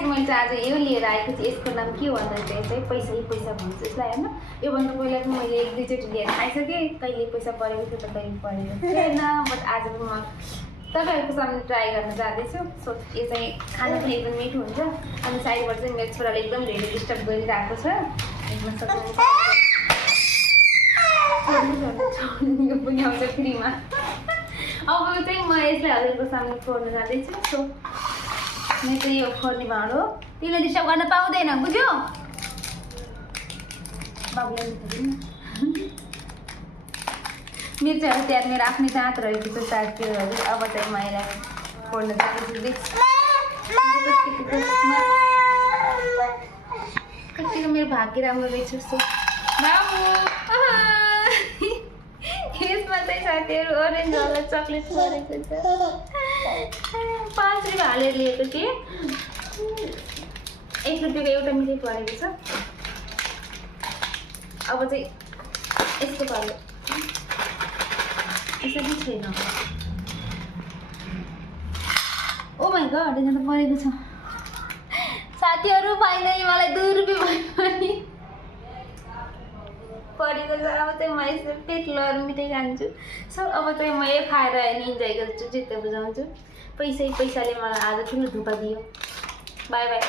Guys मैले चाहिँ आज यो लिएर आएको थिएँ। यसको नाम के भन्दा चाहिँ पैसा भन्छु यसलाई होइन। योभन्दा पहिला पनि मैले 1-2 चोटि लिएर खाइसकेँ। कहिले पैसा परेको थियो त कहिले परेको थिएन। बट आज पनि म तपाईँहरूको सामने ट्राई गर्न जाँदैछु। सो यो चाहिँ खाना पनि एकदम मिठो हुन्छ। अनि साइडबाट चाहिँ मेरो छोराले एकदम धेरै डिस्टर्ब गरिरहेको छ। हेर्न सक्नुहुन्छ यो पनि आउँछ फ्रीमा। अब चाहिँ म यसलाई हजुरको सामने फोड्न जाँदैछु। सो मेरो चाहिँ यो फोड्ने भाँडो हो। तिमीले डिस्टर्ब गर्न पाउँदैन, बुझ्यो? बाबुले मेरो चाहिँ हतियार मेरो आफ्नै दाँत रहेको छ सायद त्यो हजुर। अब चाहिँ म यसलाई फोड्न जाँदैछु। कतिको मेरो भाग्य राम्रो रहेछ जस्तो। बाबु यसमा चाहिँ साथीहरू ओरेन्ज वाला चक्लेट परेको छ। 5 रुपियाँ हालेर लिएको थिएँ। 1 रुपियाँको एउटा मिठाई परेको छ। अब चाहिँ यसको पालो यसरी छैन। ओ माई गड, यहाँ त परेको छ साथीहरू। फाइनली मलाई 2 रुपियाँ भयो पनि परेको छ। अब चाहिँ म यसो पेट लर मिठाई खान्छु। सो अब चाहिँ म यो खाएर इन्जोय गर्छु, जित्दै बुझाउँछु। पैसाले मलाई आज ठुलो धोका दियो। By by.